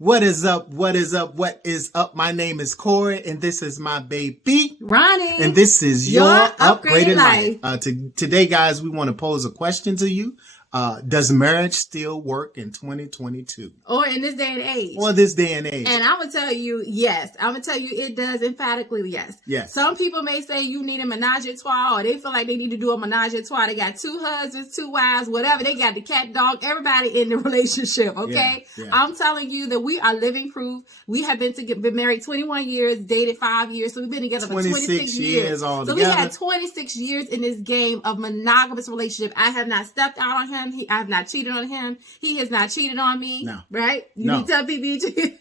What is up? What is up? What is up? My name is Corey, and this is my baby, Ronnie. And this is your upgraded life. life. Today, guys, we want to pose a question to you. Does marriage still work in 2022? Or in this day and age. Or this day and age. And I'm going to tell you, yes. I'm going to tell you it does emphatically, yes. Yes. Some people may say you need a menage a trois, or they feel like they need to do a menage a trois. They got 2 husbands, 2 wives, whatever. They got the cat, dog, everybody in the relationship, okay? Yeah. I'm telling you that we are living proof. We have been married 21 years, dated 5 years, so we've been together for 26 years. All so together. we had 26 years in this game of monogamous relationship. I have not stepped out on him. I have not cheated on him. He has not cheated on me. No. Right? You need to tell people you cheated.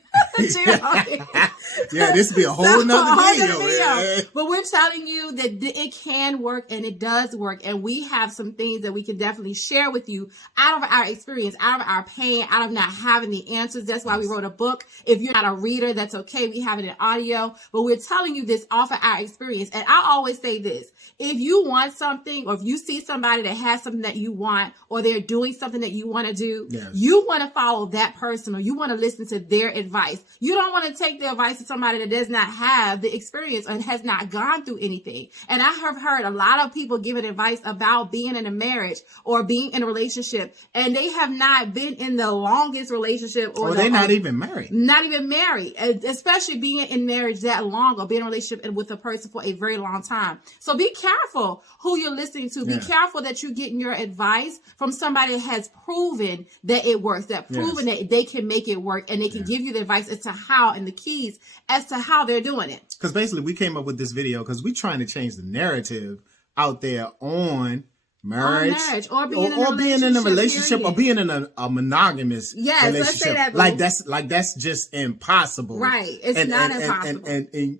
Yeah, this would be a whole nother video. Yeah. But we're telling you that it can work and it does work. And we have some things that we can definitely share with you out of our experience, out of our pain, out of not having the answers. That's why we wrote a book. If you're not a reader, that's okay. We have it in audio. But we're telling you this off of our experience. And I always say this. If you want something, or if you see somebody that has something that you want, or they're doing something that you want to do, you want to follow that person, or you want to listen to their advice. You don't want to take the advice of somebody that does not have the experience and has not gone through anything. And I have heard a lot of people giving advice about being in a marriage or being in a relationship, and they have not been in the longest relationship, or they're not even married. Not even married, especially being in marriage that long, or being in a relationship with a person for a very long time. So be careful who you're listening to. Be careful that you're getting your advice from somebody that has proven that it works, that proven that they can make it work, and they can give you the advice as to how, and the keys as to how they're doing it. Because basically we came up with this video because we're trying to change the narrative out there on marriage, or being in a relationship, or being in a monogamous relationship. Let's say that. That's just impossible. Right. It's not impossible. And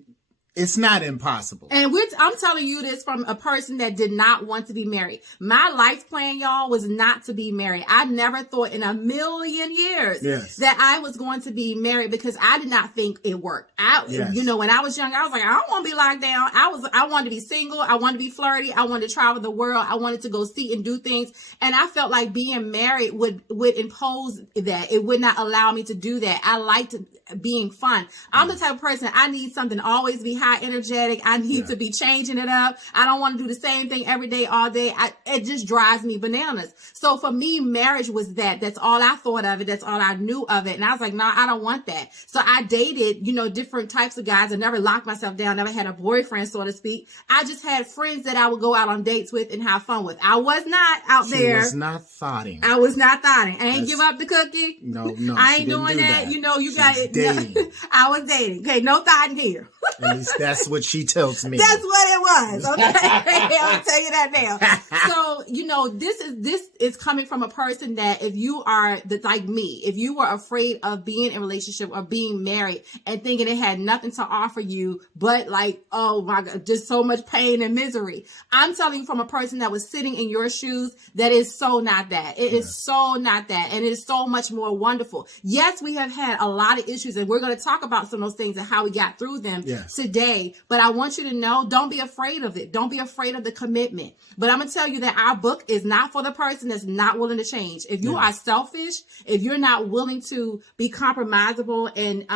it's not impossible. And I'm telling you this from a person that did not want to be married. My life plan, y'all, was not to be married. I never thought in a million years that I was going to be married, because I did not think it worked. You know, when I was young, I was like, I don't want to be locked down. I wanted to be single. I wanted to be flirty. I wanted to travel the world. I wanted to go see and do things. And I felt like being married would impose that. It would not allow me to do that. I liked being fun. I'm the type of person, I need something to always be high energetic. I need to be changing it up. I don't want to do the same thing every day, all day. It just drives me bananas. So for me, marriage was that. That's all I thought of it. That's all I knew of it. And I was like, no, I don't want that. So I dated, different types of guys. I never locked myself down. Never had a boyfriend, so to speak. I just had friends that I would go out on dates with and have fun with. I was not out there. She was not thotting. I was not thotting. I ain't give up the cookie. No. I ain't doing that. You got it. Dating. I was dating. Okay, no thotting here. At least that's what she tells me. That's what it was. Okay. I'll tell you that now. So, this is coming from a person that, if you are like me, if you were afraid of being in a relationship or being married and thinking it had nothing to offer you, but like, oh my God, just so much pain and misery. I'm telling you from a person that was sitting in your shoes, that is so not that. It is so not that. And it is so much more wonderful. Yes, we have had a lot of issues, and we're going to talk about some of those things and how we got through them today. But I want you to know, don't be afraid of it. Don't be afraid of the commitment. But I'm going to tell you that our book is not for the person that's not willing to change. If you are selfish, if you're not willing to be compromisable and,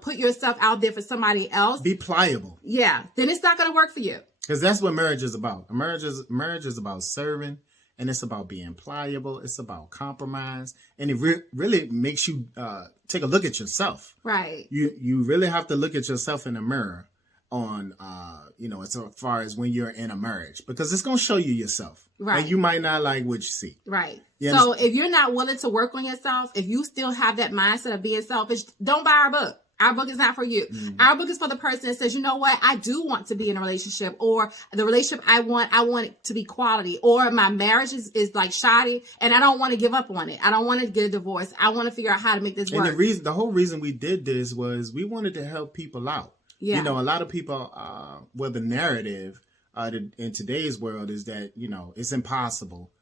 put yourself out there for somebody else. Be pliable. Yeah. Then it's not going to work for you. Because that's what marriage is about. Marriage is about serving, and it's about being pliable. It's about compromise. And it really makes you take a look at yourself. Right. You really have to look at yourself in the mirror on, as far as when you're in a marriage, because it's going to show you yourself. Right. And you might not like what you see. Right. So if you're not willing to work on yourself, if you still have that mindset of being selfish, don't buy our book. Our book is not for you. Our book is for the person that says, you know what? I do want to be in a relationship, or the relationship I want it to be quality, or my marriage is like shoddy and I don't want to give up on it. I don't want to get a divorce. I want to figure out how to make this work. And the whole reason we did this was we wanted to help people out. Yeah. A lot of people, the narrative in today's world is that, it's impossible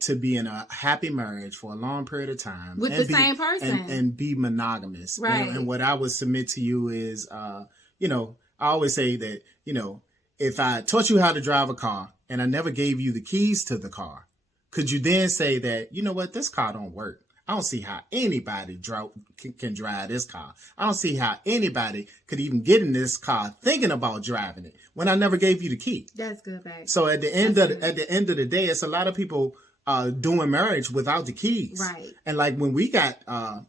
to be in a happy marriage for a long period of time with the same person and be monogamous. Right. And what I would submit to you is, I always say that, if I taught you how to drive a car and I never gave you the keys to the car, could you then say that, you know what, this car don't work? I don't see how anybody can drive this car. I don't see how anybody could even get in this car thinking about driving it when I never gave you the key. That's good, babe. So at the end of the day, it's a lot of people doing marriage without the keys. Right. And like when we got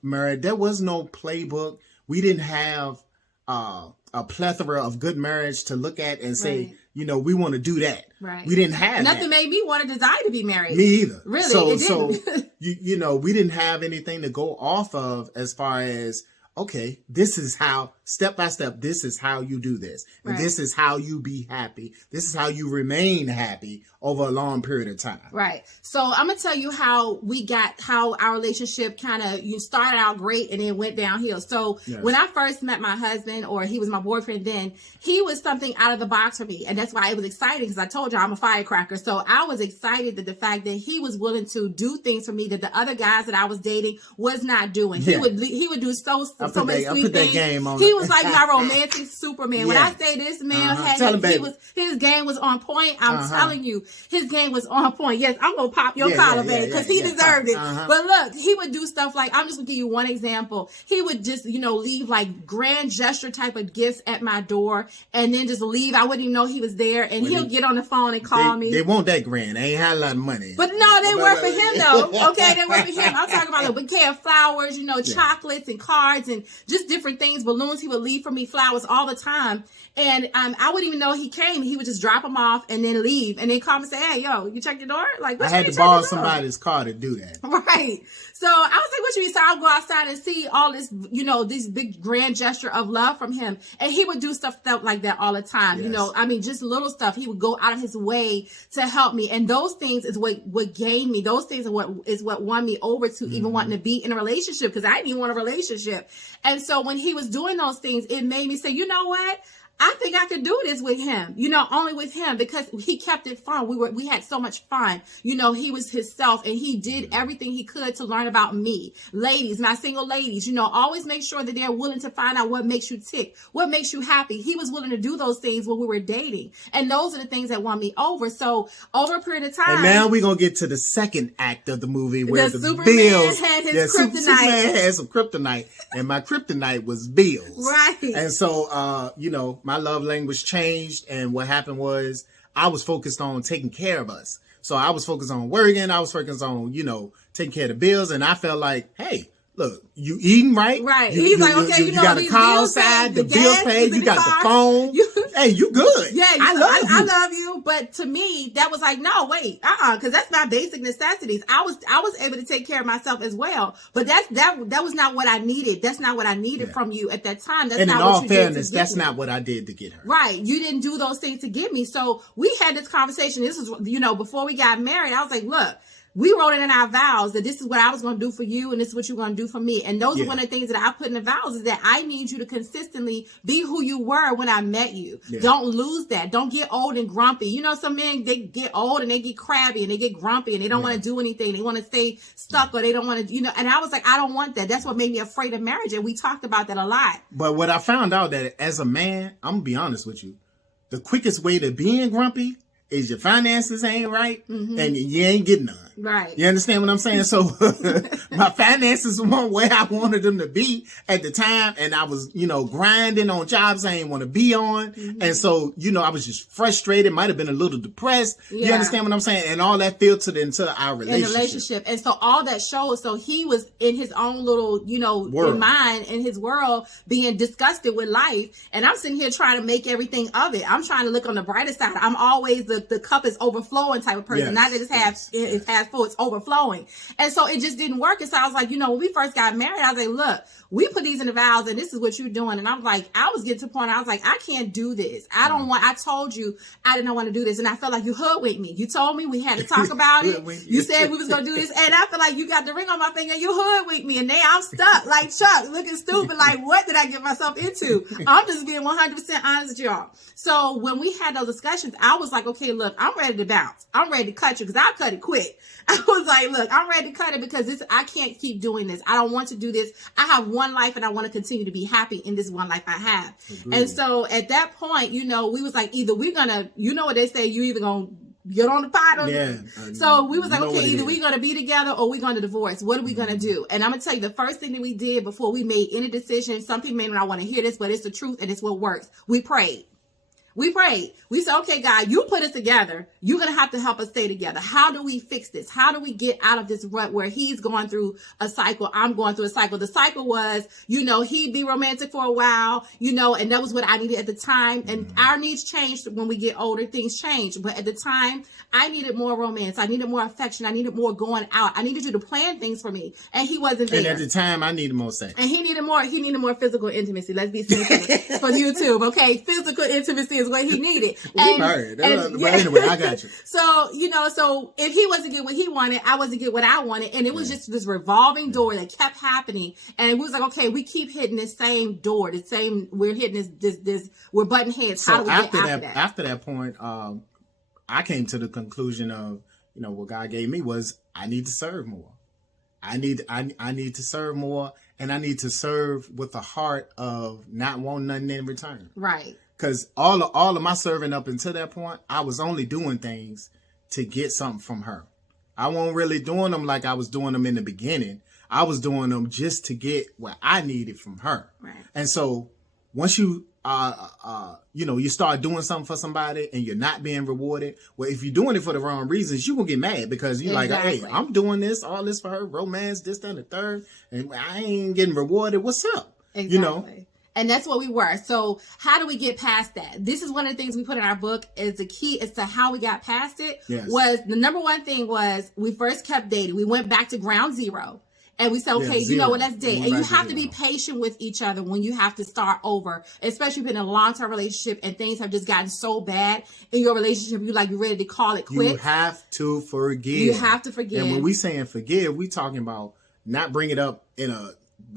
married, there was no playbook. We didn't have a plethora of good marriage to look at and say, you know, we want to do that. Right. We didn't have Nothing that. made me want to desire to be married. Me either. Really, So you know, we didn't have anything to go off of as far as, okay, this is how, step by step, this is how you do this. And this is how you be happy. This is how you remain happy over a long period of time. Right. So I'm going to tell you how our relationship you started out great and it went downhill. So when I first met my husband, or he was my boyfriend then, he was something out of the box for me. And that's why it was exciting, because I told you I'm a firecracker. So I was excited that the fact that he was willing to do things for me that the other guys that I was dating was not doing. Yeah. He would do so many sweet things. Game on he was like my romantic Superman. When I say this man his game was on point, I'm telling you, his game was on point. Yes, I'm gonna pop your collar, baby, because he deserved it. But look, he would do stuff like, I'm just gonna give you one example. He would just, leave like grand gesture type of gifts at my door and then just leave. I wouldn't even know he was there, and he'll get on the phone and call me. They want that grand. They ain't had a lot of money. But no, they work for him though. Okay, they work for him. I'm talking about a bouquet of flowers, chocolates and cards and just different things, balloons. He would leave for me flowers all the time. And I wouldn't even know he came. He would just drop them off and then leave. And then call me and say, hey, yo, you check your door? Like, what I had to borrow somebody's car to do that. Right. So I was like, what you mean? So I'll go outside and see all this, this big grand gesture of love from him. And he would do stuff like that all the time. Yes. Just little stuff. He would go out of his way to help me. And those things is what gained me. Those things are what won me over to even wanting to be in a relationship, because I didn't even want a relationship. And so when he was doing those things, it made me say, you know what? I think I could do this with him, only with him, because he kept it fun. We had so much fun. He was himself, and he did everything he could to learn about me. Ladies, my single ladies, always make sure that they're willing to find out what makes you tick, what makes you happy. He was willing to do those things when we were dating. And those are the things that won me over. So over a period of time. And now we're going to get to the second act of the movie where the Superman bills had his kryptonite. Superman had some kryptonite, and my kryptonite was bills. Right. And so, my love language changed, and what happened was I was focused on taking care of us. So I was focused on working. I was focused on, taking care of the bills. And I felt like, hey, look, you eating right? Right. He's like, okay, you got a car outside, the bills paid, you got the phone. Hey, you good. Yeah, I love you. But to me, that was like, no, wait, because that's my basic necessities. I was able to take care of myself as well. But that was not what I needed. That's not what I needed from you at that time. That's and not in what all you fairness, did to that's get me. not what I did to get her. Right. You didn't do those things to get me. So we had this conversation. This was, before we got married, I was like, look, we wrote it in our vows that this is what I was going to do for you and this is what you're going to do for me. And those are one of the things that I put in the vows, is that I need you to consistently be who you were when I met you. Yeah. Don't lose that. Don't get old and grumpy. Some men, they get old and they get crabby and they get grumpy and they don't want to do anything. They want to stay stuck or they don't want to, and I was like, I don't want that. That's what made me afraid of marriage. And we talked about that a lot. But what I found out that as a man, I'm going to be honest with you, the quickest way to being grumpy is your finances ain't right and you ain't getting none. Right. You understand what I'm saying? So my finances weren't where I wanted them to be at the time. And I was, grinding on jobs I ain't want to be on. And so, I was just frustrated, might have been a little depressed. Yeah. You understand what I'm saying? And all that filtered into our relationship. And so all that showed, so he was in his own little, world. mind, in his world, being disgusted with life. And I'm sitting here trying to make everything of it. I'm trying to look on the brighter side. I'm always the cup is overflowing type of person. Yes. Not that it's half full, it's overflowing. And so it just didn't work. And so I was like, when we first got married, I was like, look, we put these in the vows and this is what you're doing. And I was like, I was getting to the point, I was like, I can't do this. I told you I didn't want to do this. And I felt like you hoodwinked me. You told me we had to talk about it. You said we was going to do this. And I feel like you got the ring on my finger and you hoodwinked me. And now I'm stuck like Chuck, looking stupid. Like, what did I get myself into? I'm just being 100% honest with y'all. So when we had those discussions, I was like, okay, look, I'm ready to bounce. I'm ready to cut you because I'll cut it quick. I was like, look, I'm ready to cut it because I can't keep doing this. I don't want to do this. I have one life and I want to continue to be happy in this one life I have. Agreed. And so at that point, we was like, either we're going to, what they say, you either going to get on the pot. Yeah. So we was like, okay, either we're going to be together or we're going to divorce. What are we going to do? And I'm going to tell you the first thing that we did before we made any decision. Some people may not want to hear this, but it's the truth and it's what works. We prayed. We prayed. We said, okay, God, you put us together. You're going to have to help us stay together. How do we fix this? How do we get out of this rut where he's going through a cycle? I'm going through a cycle. The cycle was, he'd be romantic for a while, and that was what I needed at the time. And our needs changed when we get older. Things change. But at the time, I needed more romance. I needed more affection. I needed more going out. I needed you to plan things for me. And he wasn't there. And at the time, I needed more sex. And he needed more physical intimacy. Let's be specific for YouTube. Okay. Physical intimacy is what he needed. But anyway, I got you. So, so if he wasn't get what he wanted, I wasn't get what I wanted. And it was just this revolving door that kept happening. And it was like, okay, we keep hitting this same door, we're hitting this, we're butting heads. So how do we get out of that? After that point, I came to the conclusion of, what God gave me was I need to serve more. I need to serve more, and I need to serve with a heart of not wanting nothing in return. Right. Because all of my serving up until that point, I was only doing things to get something from her. I wasn't really doing them like I was doing them in the beginning. I was doing them just to get what I needed from her. Right. And so once you you start doing something for somebody and you're not being rewarded, well, if you're doing it for the wrong reasons, you're going to get mad because you're like, hey, I'm doing all this for her, romance, this, that, and the third, and I ain't getting rewarded. What's up? Exactly. And that's what we were. So how do we get past that? This is one of the things we put in our book is the key as to how we got past it. Yes. Was the number one thing was we first kept dating. We went back to ground zero. And we said, okay, you know what, let's date. And you have to be patient with each other when you have to start over, especially if you're in a long-term relationship and things have just gotten so bad in your relationship, you're ready to call it quits. You have to forgive. You have to forgive. And when we saying forgive, we talking about not bring it up in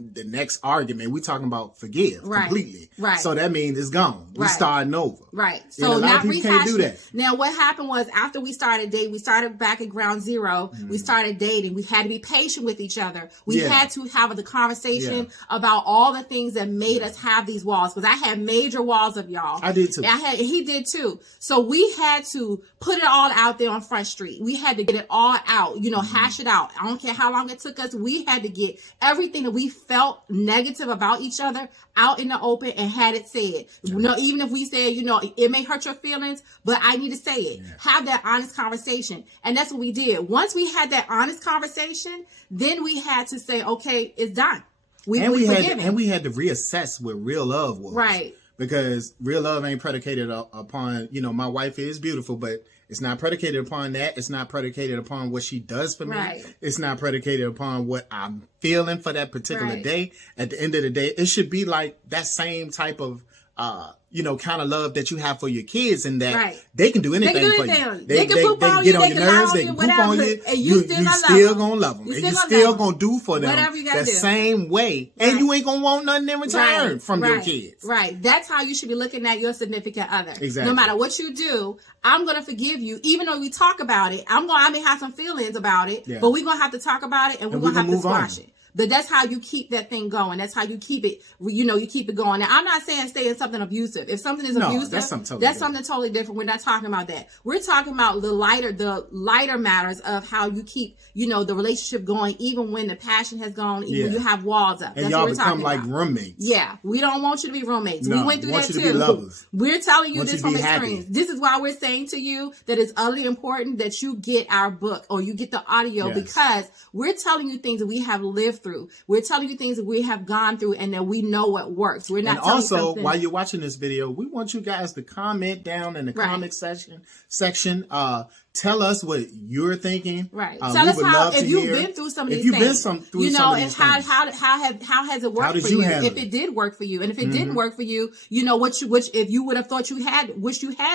the next argument. We talking about forgive completely. Right. So that means it's gone. We starting over. Right. So a lot of people can't do that. Now what happened was after we started dating, we started back at ground zero. Mm-hmm. We started dating. We had to be patient with each other. We had to have the conversation about all the things that made us have these walls. Because I had major walls of y'all. I did too. He did too. So we had to put it all out there on Front Street. We had to get it all out, hash it out. I don't care how long it took us. We had to get everything that we felt negative about each other out in the open and had it said. Even if we said, it may hurt your feelings, but I need to say it. Yeah. Have that honest conversation. And that's what we did. Once we had that honest conversation, then we had to say, okay, it's done. We had to reassess what real love was. Right. Because real love ain't predicated upon, my wife is beautiful, but it's not predicated upon that. It's not predicated upon what she does for me. Right. It's not predicated upon what I'm feeling for that particular day. At the end of the day, it should be like that same type of, kind of love that you have for your kids, and that they can do anything for you. They can poop on you, they can nerves, they can poop on you, and you still gonna love them, and you still gonna do for them the same way, and you ain't gonna want nothing in return from your kids. Right. That's how you should be looking at your significant other. Exactly. No matter what you do, I'm gonna forgive you, even though we talk about it. I may have some feelings about it, but we're gonna have to talk about it, and we're gonna have to squash it. But that's how you keep that thing going. That's how you keep it, you keep it going. Now, I'm not saying stay in something abusive. If something is abusive, that's something totally different. We're not talking about that. We're talking about the lighter matters of how you keep, the relationship going, even when the passion has gone, even when you have walls up. And that's y'all what we're become like roommates. Yeah. We don't want you to be roommates. No, we went through that you too. To be lovers. We're telling you this from experience. This is why we're saying to you that it's utterly important that you get our book or you get the audio, because we're telling you things that we have lived through. We're telling you things that we have gone through and that we know what works. We're not and also, while you're watching this video, we want you guys to comment down in the comment section. Tell us what you're thinking. Right. Tell us how, if you've been through some of these things. If you've been through some of these things. How has it worked for you? If it did work for you. And if it didn't work for you, which if you would have thought you had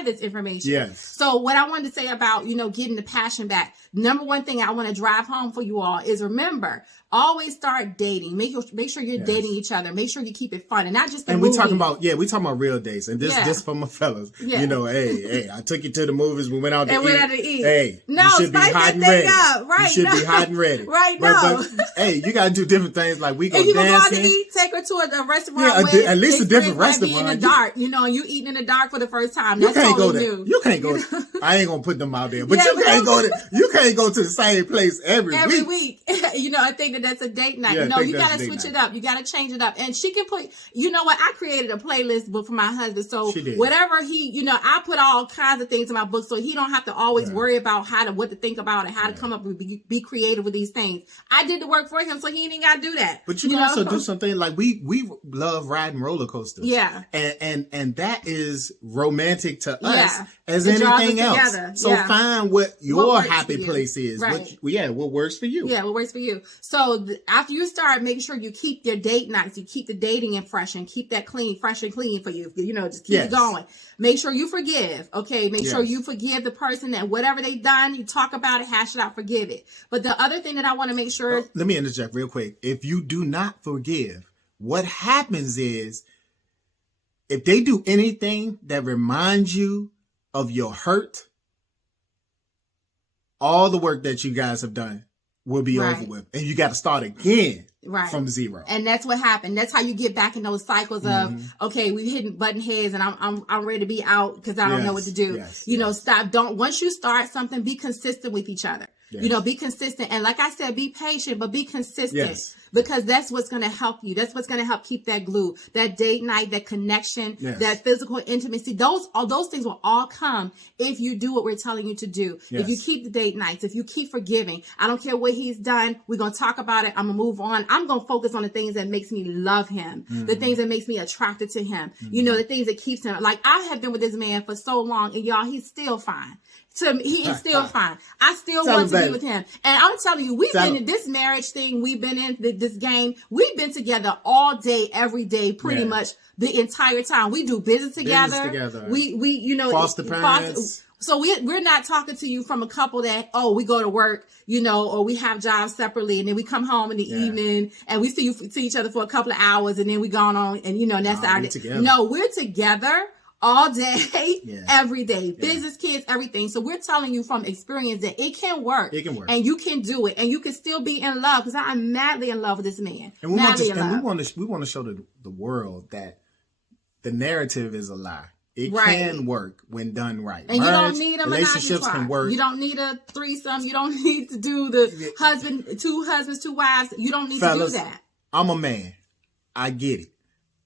this information. Yes. So what I wanted to say about, getting the passion back. Number one thing I want to drive home for you all is remember, always start dating, make sure you're dating each other. Make sure you keep it fun and not just the movie. We talking about real dates. And this for my fellas. Yeah. You know, hey, I took you to the movies. We went out to eat. Hey, no, you should be hot and ready. Right, you should be hot and ready. Right, no. But, hey, you got to do different things. Like we go dancing. If you go out to eat, take her to a restaurant. At least a different restaurant. In the dark, you know, and you eating in the dark for the first time. You can't go there. You can't go there. I ain't gonna put them out there, but you can't go there. You can't go to the same place every week. You know, I think that's a date night. No, you got to switch it up. You got to change it up. And she can put, you know what? I created a playlist book for my husband. So whatever I put all kinds of things in my book so he don't have to always worry about what to think about and how to come up with, be creative with these things. I did the work for him, so he ain't got to do that. But you can also do something like we love riding roller coasters. Yeah. And that is romantic to us as anything else. So find what your happy place is. Right. What works for you. Yeah, what works for you. So after you start, make sure you keep your date nights, you keep the dating in fresh and keep that fresh and clean for you. You know, just keep it going. Make sure you forgive. Okay. Make sure you forgive the person that whatever they've done, you talk about it, hash it out, forgive it. But the other thing that I want to make sure. Well, let me interject real quick. If you do not forgive, what happens is if they do anything that reminds you of your hurt, all the work that you guys have done will be over with. And you got to start again from zero. And that's what happened. That's how you get back in those cycles of, okay, we hitting button heads and I'm ready to be out because I don't know what to do. You know, stop. Once you start something, be consistent with each other. You know, be consistent. And like I said, be patient, but be consistent because that's what's going to help you. That's what's going to help keep that glue, that date night, that connection, that physical intimacy. All those things will all come if you do what we're telling you to do. If you keep the date nights, if you keep forgiving, I don't care what he's done. We're going to talk about it. I'm going to move on. I'm going to focus on the things that makes me love him, the things that makes me attracted to him. You know, the things that keeps him. Like I have been with this man for so long and y'all, he's still fine. To me, he is still fine. I still want to be with him. And I'm telling you, we've been in this marriage thing. We've been in this game. We've been together all day, every day, pretty much the entire time. We do business together. We you know, foster parents. So we're not talking to you from a couple that, we go to work, you know, or we have jobs separately and then we come home in the evening and we see each other for a couple of hours and then we gone on and, you know, and that's our day. No, we're together all day, every day, business, kids, everything. So we're telling you from experience that it can work. It can work. And you can do it. And you can still be in love because I'm madly in love with this man. And we want to show the world that the narrative is a lie. It can work when done right. And you don't need a relationships can work. You don't need a threesome. You don't need to do the two husbands, two wives. You don't need to do that. I'm a man. I get it.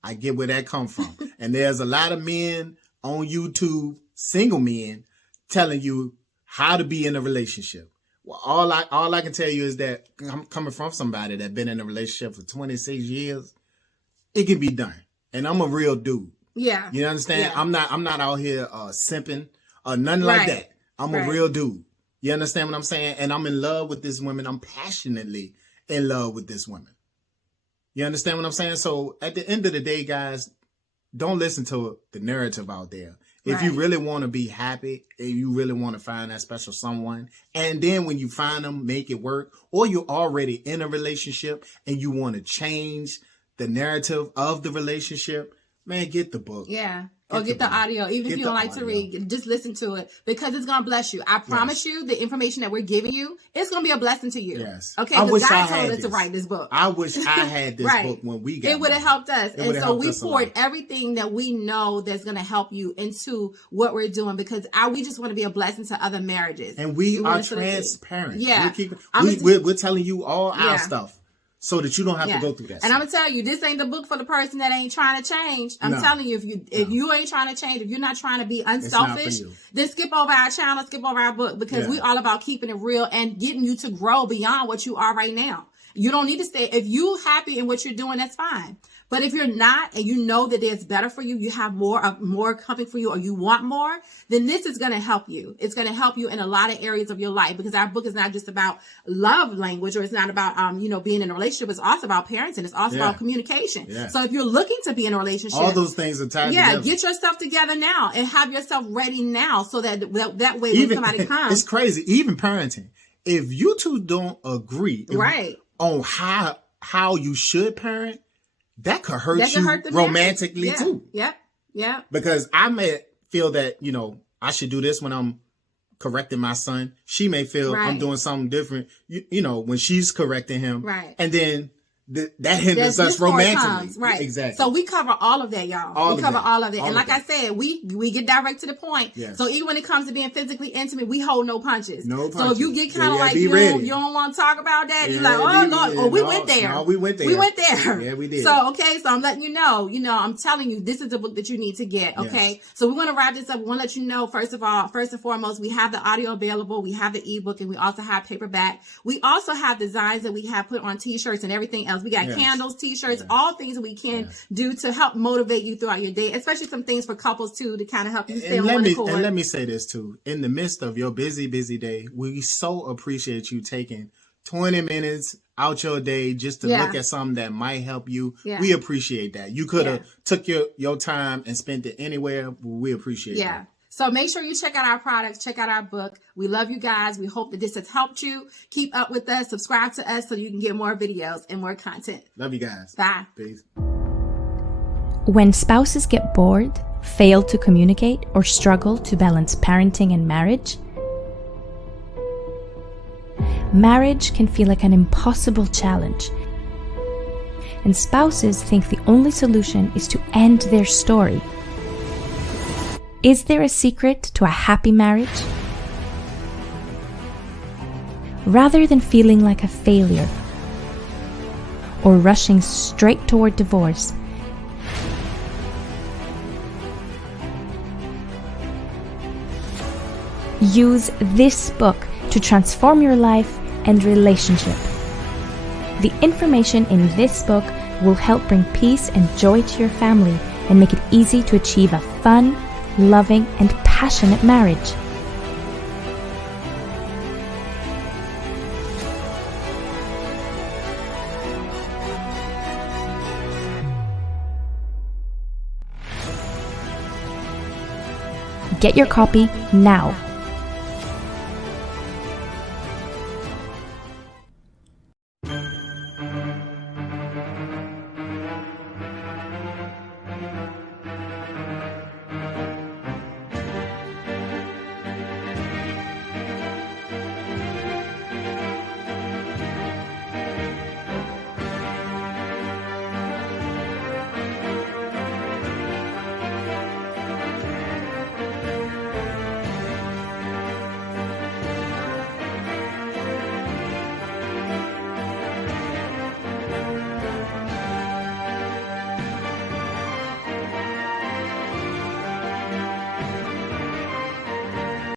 I get where that comes from. And there's a lot of men on YouTube, single men, telling you how to be in a relationship. Well, all I can tell you is that I'm coming from somebody that's been in a relationship for 26 years. It can be done. And I'm a real dude. Yeah. You understand? Yeah. I'm not out here simping or nothing like that. I'm a real dude. You understand what I'm saying? And I'm in love with this woman. I'm passionately in love with this woman. You understand what I'm saying? So at the end of the day, guys, don't listen to the narrative out there. If you really want to be happy and you really want to find that special someone, and then when you find them, make it work, or you're already in a relationship and you want to change the narrative of the relationship, man, get the book. Yeah. Or get the audio. Even if you don't like to read, just listen to it because it's going to bless you. I promise you the information that we're giving you, it's going to be a blessing to you. Yes. Okay. Because God told us to write this book. I wish I had this book when we got it. It would have helped us. And so we poured everything that we know that's going to help you into what we're doing because we just want to be a blessing to other marriages. And we are transparent. Yeah. We're telling you all our stuff. So that you don't have to go through that. And I'm gonna tell you, this ain't the book for the person that ain't trying to change. I'm telling you, if you ain't trying to change, if you're not trying to be unselfish, then skip over our channel, skip over our book because we all about keeping it real and getting you to grow beyond what you are right now. You don't need to stay. If you happy in what you're doing, that's fine. But if you're not, and you know that there's better for you, you have more coming for you, or you want more, then this is going to help you. It's going to help you in a lot of areas of your life because our book is not just about love language, or it's not about, being in a relationship. It's also about parenting. It's also about communication. Yeah. So if you're looking to be in a relationship, all those things are tied together. Get yourself together now and have yourself ready now so that way when somebody comes. It's crazy. Even parenting. If you two don't agree on how how you should parent, that could hurt you romantically too. Yep. Because I may feel that, I should do this when I'm correcting my son. She may feel I'm doing something different, when she's correcting him. Right. And then that hinders us romantically. Right. Exactly. So we cover all of that, y'all. We cover all of it. And like I said, we get direct to the point. Yes. So even when it comes to being physically intimate, we hold no punches. No punches. So if you get kind of like, you don't want to talk about that, you're like, oh, no, we went there. No, we went there. We went there. Yeah, we did. So, okay, so I'm letting you know, I'm telling you, this is the book that you need to get, okay? Yes. So we want to wrap this up. We want to let you know, first and foremost, we have the audio available, we have the ebook, and we also have paperback. We also have designs that we have put on t-shirts and everything else. We got candles, t-shirts, all things that we can do to help motivate you throughout your day, especially some things for couples too, to kind of help you stay on one accord. And let me say this too. In the midst of your busy day, we so appreciate you taking 20 minutes out your day just to look at something that might help you. Yeah. We appreciate that. You could have took your time and spent it anywhere. We appreciate that. So make sure you check out our products, check out our book. We love you guys. We hope that this has helped you. Keep up with us. Subscribe to us so you can get more videos and more content. Love you guys. Bye. Peace. When spouses get bored, fail to communicate, or struggle to balance parenting and marriage can feel like an impossible challenge. And spouses think the only solution is to end their story. Is there a secret to a happy marriage? Rather than feeling like a failure or rushing straight toward divorce, use this book to transform your life and relationship. The information in this book will help bring peace and joy to your family and make it easy to achieve a fun, loving, and passionate marriage. Get your copy now.